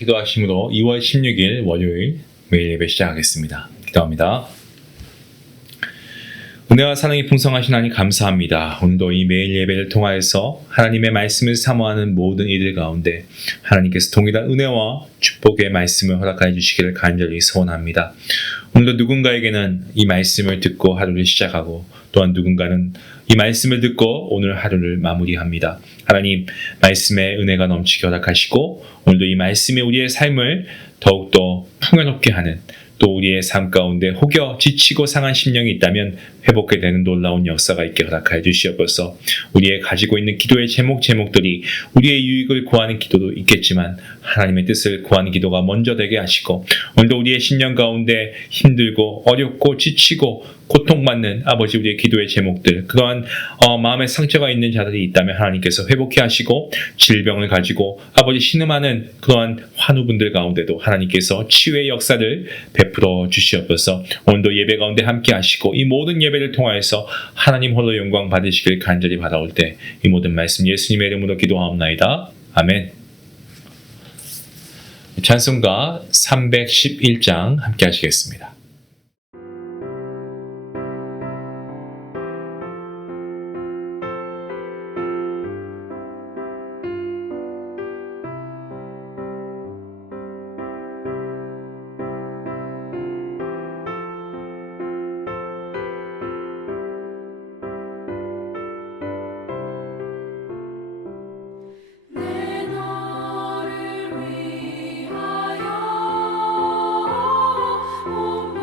기도하심으로 2월 16일 월요일 매일 예배 시작하겠습니다. 기도합니다. 은혜와 사랑이 풍성하신 하나님 감사합니다. 오늘도 이 매일 예배를 통하여서 하나님의 말씀을 사모하는 모든 이들 가운데 하나님께서 동일한 은혜와 축복의 말씀을 허락하여 주시기를 간절히 소원합니다. 오늘도 누군가에게는 이 말씀을 듣고 하루를 시작하고 또한 누군가는 이 말씀을 듣고 오늘 하루를 마무리합니다. 하나님 말씀의 은혜가 넘치게 허락하시고 오늘도 이 말씀이 우리의 삶을 더욱더 풍요롭게 하는 또 우리의 삶 가운데 혹여 지치고 상한 심령이 있다면 회복해 되는 놀라운 역사가 있게 허락하여 주시옵소서. 우리의 가지고 있는 기도의 제목들이 우리의 유익을 구하는 기도도 있겠지만 하나님의 뜻을 구하는 기도가 먼저 되게 하시고 오늘도 우리의 심령 가운데 힘들고 어렵고 지치고 고통받는 아버지 우리의 기도의 제목들 그러한 마음의 상처가 있는 자들이 있다면 하나님께서 회복해 하시고 질병을 가지고 아버지 신음하는 그러한 환우분들 가운데도 하나님께서 치유의 역사를 베풀어 주시옵소서. 오늘도 예배 가운데 함께 하시고 이 모든 예배를 통하여서 하나님 홀로 영광 받으시길 간절히 바라올 때 이 모든 말씀 예수님의 이름으로 기도하옵나이다. 아멘. 찬송가 311장 함께 하시겠습니다. 온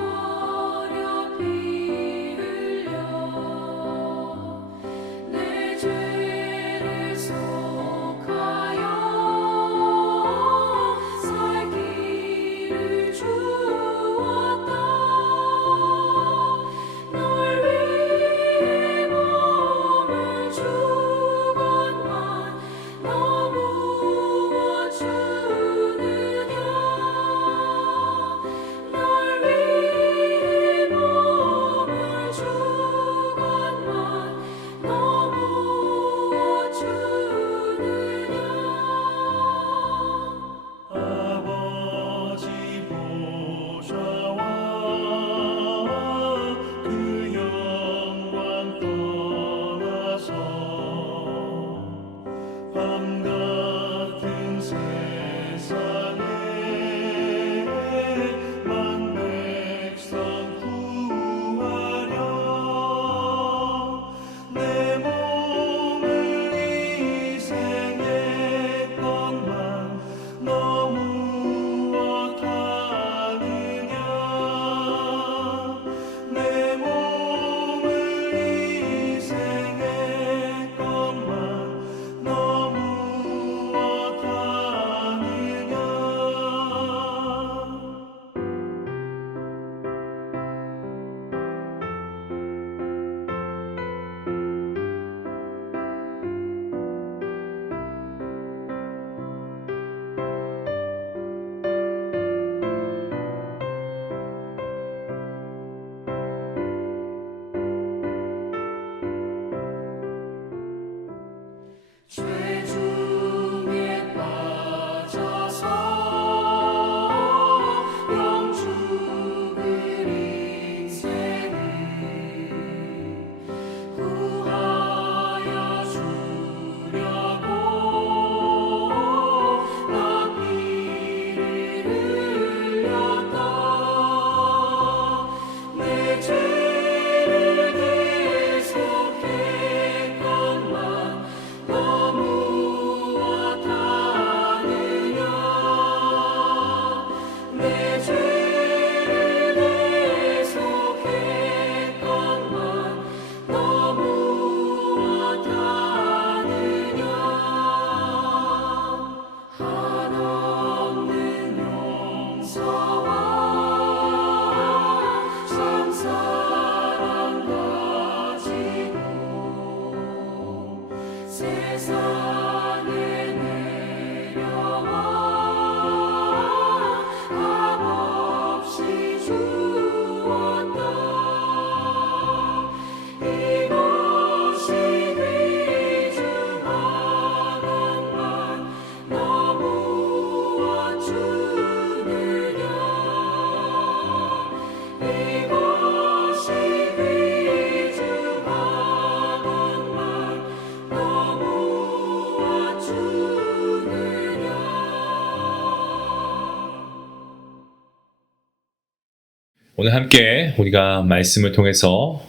오늘 함께 우리가 말씀을 통해서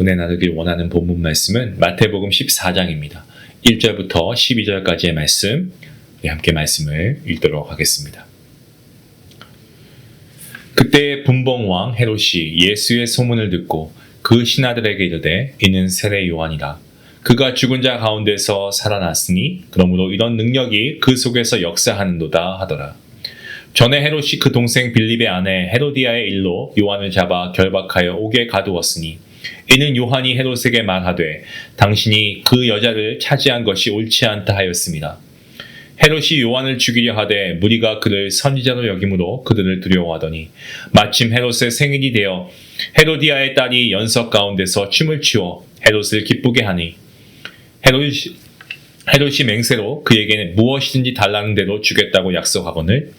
은혜 나누길 원하는 본문 말씀은 마태복음 14장입니다. 1절부터 12절까지의 말씀, 우리 함께 말씀을 읽도록 하겠습니다. 그때 분봉왕 헤롯이 예수의 소문을 듣고 그 신하들에게 이르되 이는 세례 요한이라. 그가 죽은 자 가운데서 살아났으니 그러므로 이런 능력이 그 속에서 역사하는도다 하더라. 전에 헤롯이 그 동생 빌립의 아내 헤로디아의 일로 요한을 잡아 결박하여 옥에 가두었으니 이는 요한이 헤롯에게 말하되 당신이 그 여자를 차지한 것이 옳지 않다 하였습니다. 헤롯이 요한을 죽이려 하되 무리가 그를 선지자로 여김으로 그들을 두려워하더니 마침 헤롯의 생일이 되어 헤로디아의 딸이 연석 가운데서 춤을 추어 헤롯을 기쁘게 하니 헤롯이 맹세로 그에게는 무엇이든지 달라는 대로 주겠다고 약속하거늘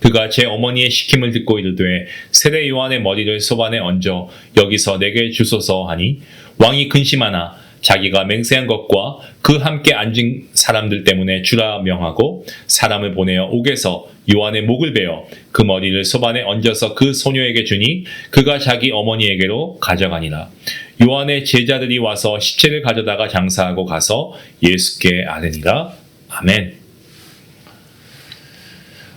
그가 제 어머니의 시킴을 듣고 이르되 세례 요한의 머리를 소반에 얹어 여기서 내게 주소서 하니 왕이 근심하나 자기가 맹세한 것과 그 함께 앉은 사람들 때문에 주라 명하고 사람을 보내어 옥에서 요한의 목을 베어 그 머리를 소반에 얹어서 그 소녀에게 주니 그가 자기 어머니에게로 가져가니라. 요한의 제자들이 와서 시체를 가져다가 장사하고 가서 예수께 아뢰니라. 아멘.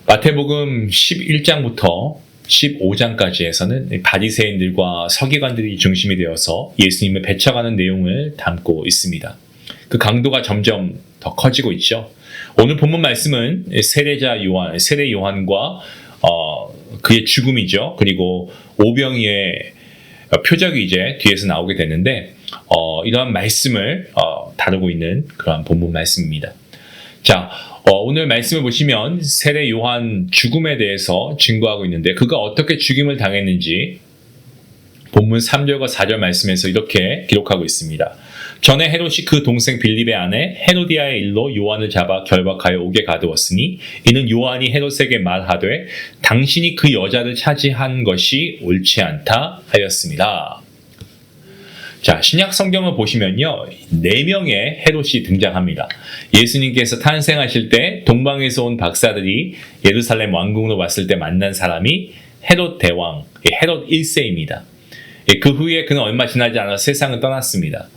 마태복음 11장부터 15장까지에서는 바리새인들과 서기관들이 중심이 되어서 예수님을 배척하는 내용을 담고 있습니다. 그 강도가 점점 더 커지고 있죠. 오늘 본문 말씀은 세례 요한과 그의 죽음이죠. 그리고 오병이의 표적이 이제 뒤에서 나오게 되는데 이러한 말씀을 다루고 있는 그러한 본문 말씀입니다. 자, 오늘 말씀을 보시면 세례 요한 죽음에 대해서 증거하고 있는데 그가 어떻게 죽임을 당했는지 본문 3절과 4절 말씀에서 이렇게 기록하고 있습니다. 전에 헤롯이 그 동생 빌립의 아내 헤로디아의 일로 요한을 잡아 결박하여 옥에 가두었으니 이는 요한이 헤롯에게 말하되 당신이 그 여자를 차지한 것이 옳지 않다 하였습니다. 자, 신약 성경을 보시면요, 4명의 헤롯이 등장합니다. 예수님께서 탄생하실 때 동방에서 온 박사들이 예루살렘 왕궁으로 왔을 때 만난 사람이 헤롯 대왕, 헤롯 1세입니다. 그 후에 그는 얼마 지나지 않아 세상을 떠났습니다.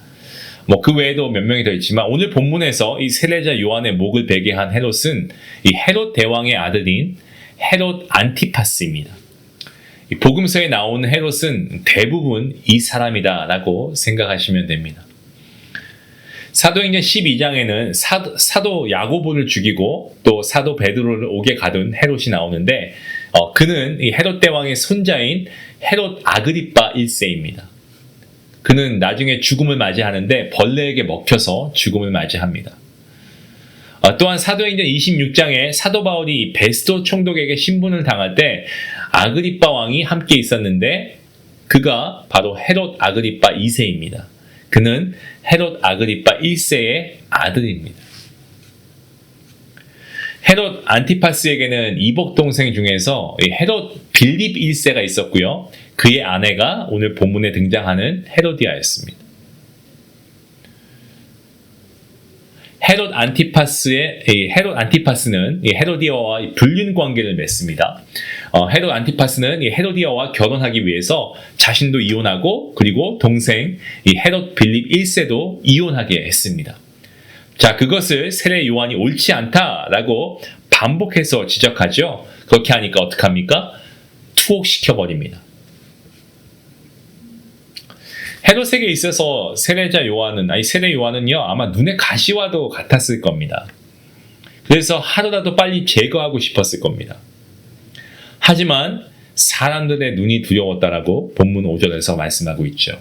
그 외에도 몇 명이 더 있지만 오늘 본문에서 이 세례자 요한의 목을 베게 한 헤롯은 이 헤롯 대왕의 아들인 헤롯 안티파스입니다. 복음서에 나오는 헤롯은 대부분 이 사람이다라고 생각하시면 됩니다. 사도행전 12장에는 사도 야고보를 죽이고 또 사도 베드로를 옥에 가둔 헤롯이 나오는데 그는 이 헤롯 대왕의 손자인 헤롯 아그리빠 1세입니다. 그는 나중에 죽음을 맞이하는데 벌레에게 먹혀서 죽음을 맞이합니다. 또한 사도행전 26장에 사도 바울이 베스도 총독에게 신분을 당할 때 아그리빠 왕이 함께 있었는데 그가 바로 헤롯 아그리빠 2세입니다. 그는 헤롯 아그리빠 1세의 아들입니다. 헤롯 안티파스에게는 이복 동생 중에서 헤롯 빌립 1세가 있었고요. 그의 아내가 오늘 본문에 등장하는 헤로디아였습니다. 헤롯 안티파스는 헤로디아와 불륜 관계를 맺습니다. 헤롯 안티파스는 헤로디아와 결혼하기 위해서 자신도 이혼하고 그리고 동생 헤롯 빌립 1세도 이혼하게 했습니다. 자, 그것을 세례 요한이 옳지 않다라고 반복해서 지적하죠. 그렇게 하니까 어떡합니까? 투옥시켜버립니다. 헤롯에게 있어서 세례 요한은요 아마 눈의 가시와도 같았을 겁니다. 그래서 하루라도 빨리 제거하고 싶었을 겁니다. 하지만 사람들의 눈이 두려웠다라고 본문 5절에서 말씀하고 있죠.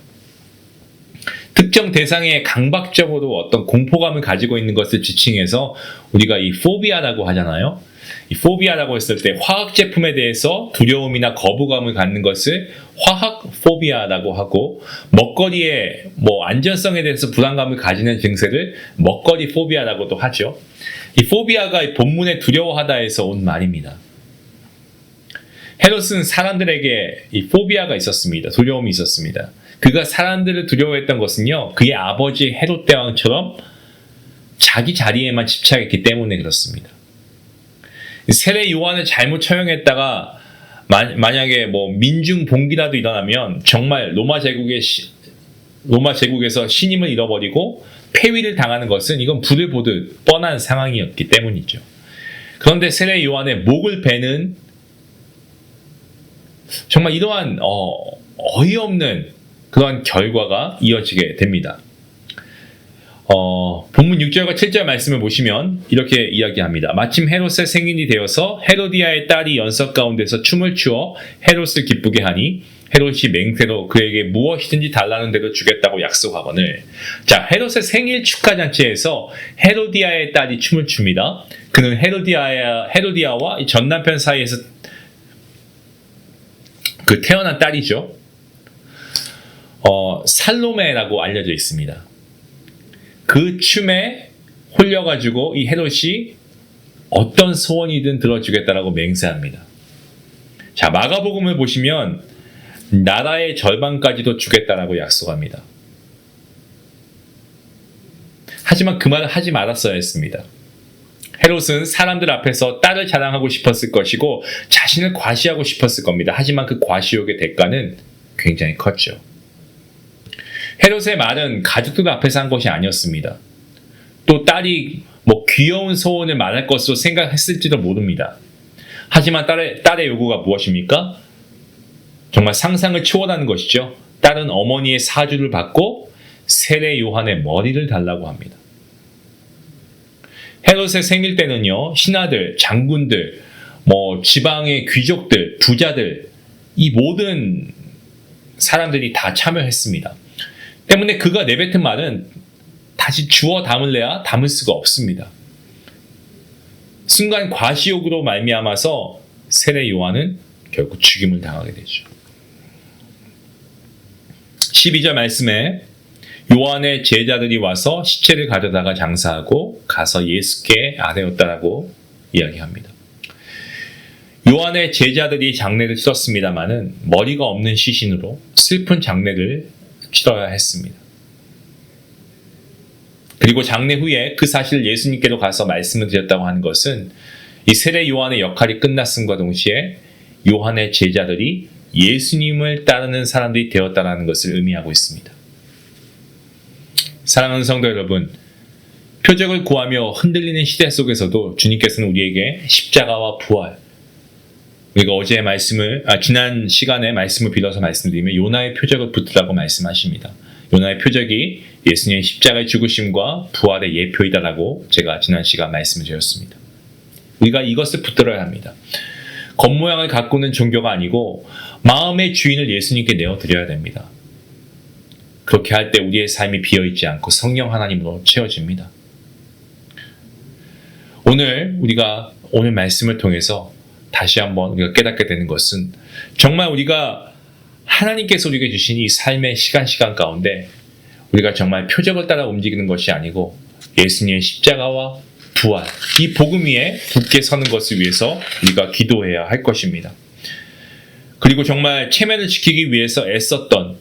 특정 대상에 강박적으로 어떤 공포감을 가지고 있는 것을 지칭해서 우리가 이 포비아라고 하잖아요. 이 포비아라고 했을 때 화학 제품에 대해서 두려움이나 거부감을 갖는 것을 화학 포비아라고 하고 먹거리의 안전성에 대해서 불안감을 가지는 증세를 먹거리 포비아라고도 하죠. 이 포비아가 본문에 두려워하다에서 온 말입니다. 헤롯은 사람들에게 이 포비아가 있었습니다. 두려움이 있었습니다. 그가 사람들을 두려워했던 것은요, 그의 아버지 헤롯 대왕처럼 자기 자리에만 집착했기 때문에 그렇습니다. 세례 요한을 잘못 처형했다가 만약에 뭐 민중 봉기라도 일어나면 정말 로마 제국에서 신임을 잃어버리고 폐위를 당하는 것은 이건 불을 보듯 뻔한 상황이었기 때문이죠. 그런데 세례 요한의 목을 베는 정말 이러한 어이없는 그러한 결과가 이어지게 됩니다. 본문 6절과 7절 말씀을 보시면 이렇게 이야기합니다. 마침 헤롯의 생일이 되어서 헤로디아의 딸이 연석 가운데서 춤을 추어 헤롯을 기쁘게 하니 헤롯이 맹세로 그에게 무엇이든지 달라는 대로 주겠다고 약속하거늘. 자, 헤롯의 생일 축하 잔치에서 헤로디아의 딸이 춤을 춥니다. 그는 헤로디아와 전 남편 사이에서 그 태어난 딸이죠. 살로메라고 알려져 있습니다. 그 춤에 홀려가지고 이 헤롯이 어떤 소원이든 들어주겠다라고 맹세합니다. 자, 마가복음을 보시면 나라의 절반까지도 주겠다라고 약속합니다. 하지만 그 말을 하지 말았어야 했습니다. 헤롯은 사람들 앞에서 딸을 자랑하고 싶었을 것이고 자신을 과시하고 싶었을 겁니다. 하지만 그 과시욕의 대가는 굉장히 컸죠. 헤롯의 말은 가족들 앞에서 한 것이 아니었습니다. 또 딸이 귀여운 소원을 말할 것으로 생각했을지도 모릅니다. 하지만 딸의 요구가 무엇입니까? 정말 상상을 초월하는 것이죠. 딸은 어머니의 사주를 받고 세례 요한의 머리를 달라고 합니다. 헤롯의 생일 때는요, 신하들, 장군들, 지방의 귀족들, 부자들, 이 모든 사람들이 다 참여했습니다. 때문에 그가 내뱉은 말은 다시 주워 담을래야 담을 수가 없습니다. 순간 과시욕으로 말미암아서 세례 요한은 결국 죽임을 당하게 되죠. 12절 말씀에 요한의 제자들이 와서 시체를 가져다가 장사하고 가서 예수께 아뢰었다라고 이야기합니다. 요한의 제자들이 장례를 치렀습니다마는 머리가 없는 시신으로 슬픈 장례를 치러야 했습니다. 그리고 장례 후에 그 사실을 예수님께로 가서 말씀을 드렸다고 하는 것은 이 세례 요한의 역할이 끝났음과 동시에 요한의 제자들이 예수님을 따르는 사람들이 되었다는 것을 의미하고 있습니다. 사랑하는 성도 여러분, 표적을 구하며 흔들리는 시대 속에서도 주님께서는 우리에게 십자가와 부활, 우리가 어제 지난 시간에 말씀을 빌어서 말씀드리면 요나의 표적을 붙들라고 말씀하십니다. 요나의 표적이 예수님의 십자가의 죽으심과 부활의 예표이다라고 제가 지난 시간 말씀을 드렸습니다. 우리가 이것을 붙들어야 합니다. 겉모양을 가꾸는 종교가 아니고 마음의 주인을 예수님께 내어드려야 됩니다. 그렇게 할 때 우리의 삶이 비어있지 않고 성령 하나님으로 채워집니다. 오늘 말씀을 통해서 다시 한번 우리가 깨닫게 되는 것은 정말 우리가 하나님께서 우리에게 주신 이 삶의 시간 가운데 우리가 정말 표적을 따라 움직이는 것이 아니고 예수님의 십자가와 부활, 이 복음 위에 굳게 서는 것을 위해서 우리가 기도해야 할 것입니다. 그리고 정말 체면을 지키기 위해서 애썼던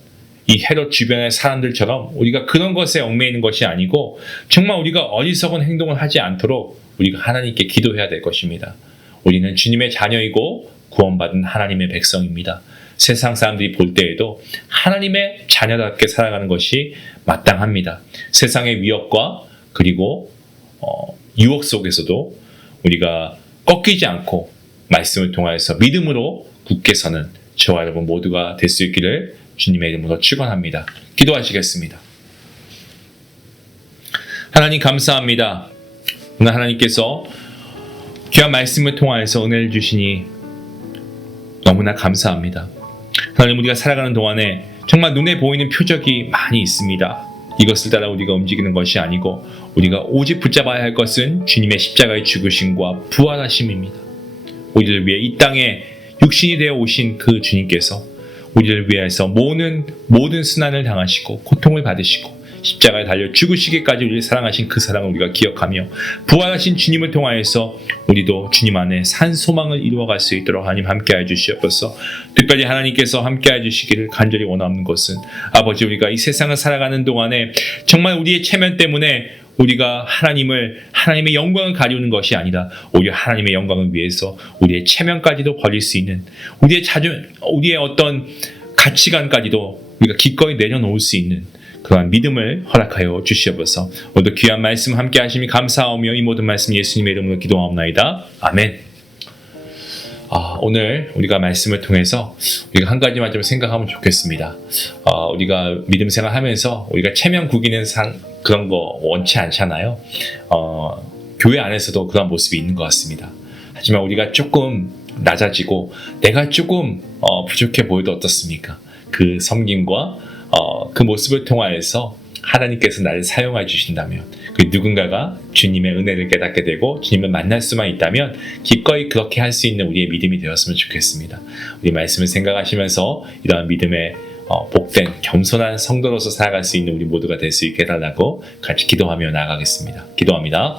이 헤롯 주변의 사람들처럼 우리가 그런 것에 얽매이는 것이 아니고 정말 우리가 어리석은 행동을 하지 않도록 우리가 하나님께 기도해야 될 것입니다. 우리는 주님의 자녀이고 구원받은 하나님의 백성입니다. 세상 사람들이 볼 때에도 하나님의 자녀답게 살아가는 것이 마땅합니다. 세상의 위협과 그리고 유혹 속에서도 우리가 꺾이지 않고 말씀을 통하여서 믿음으로 굳게 서는 저와 여러분 모두가 될 수 있기를 주님의 이름으로 축원합니다. 기도하시겠습니다. 하나님 감사합니다. 오늘 하나님께서 귀한 말씀을 통하여서 은혜를 주시니 너무나 감사합니다. 하나님, 우리가 살아가는 동안에 정말 눈에 보이는 표적이 많이 있습니다. 이것을 따라 우리가 움직이는 것이 아니고 우리가 오직 붙잡아야 할 것은 주님의 십자가의 죽으심과 부활하심입니다. 우리를 위해 이 땅에 육신이 되어 오신 그 주님께서 우리를 위해서 모든 순환을 당하시고 고통을 받으시고 십자가에 달려 죽으시기까지 우리를 사랑하신 그 사랑을 우리가 기억하며 부활하신 주님을 통하여서 우리도 주님 안에 산 소망을 이루어갈 수 있도록 하나님 함께해 주시옵소서. 특별히 하나님께서 함께해 주시기를 간절히 원하는 것은 아버지, 우리가 이 세상을 살아가는 동안에 정말 우리의 체면 때문에 우리가 하나님의 영광을 가리우는 것이 아니라 오히려 하나님의 영광을 위해서 우리의 체면까지도 버릴 수 있는, 우리의 어떤 가치관까지도 우리가 기꺼이 내려놓을 수 있는 그러한 믿음을 허락하여 주시옵소서. 오늘도 귀한 말씀 함께 하심이 감사하며 이 모든 말씀 예수님의 이름으로 기도하옵나이다. 아멘. 오늘 우리가 말씀을 통해서 우리가 한 가지만 좀 생각하면 좋겠습니다. 우리가 믿음 생활하면서 우리가 체면 구기는 그런 거 원치 않잖아요. 교회 안에서도 그런 모습이 있는 것 같습니다. 하지만 우리가 조금 낮아지고 내가 조금 부족해 보여도 어떻습니까? 그 섬김과 그 모습을 통하여서 하나님께서 나를 사용해 주신다면, 그 누군가가 주님의 은혜를 깨닫게 되고 주님을 만날 수만 있다면 기꺼이 그렇게 할 수 있는 우리의 믿음이 되었으면 좋겠습니다. 우리 말씀을 생각하시면서 이러한 믿음의 복된 겸손한 성도로서 살아갈 수 있는 우리 모두가 될 수 있게 해달라고 같이 기도하며 나아가겠습니다. 기도합니다.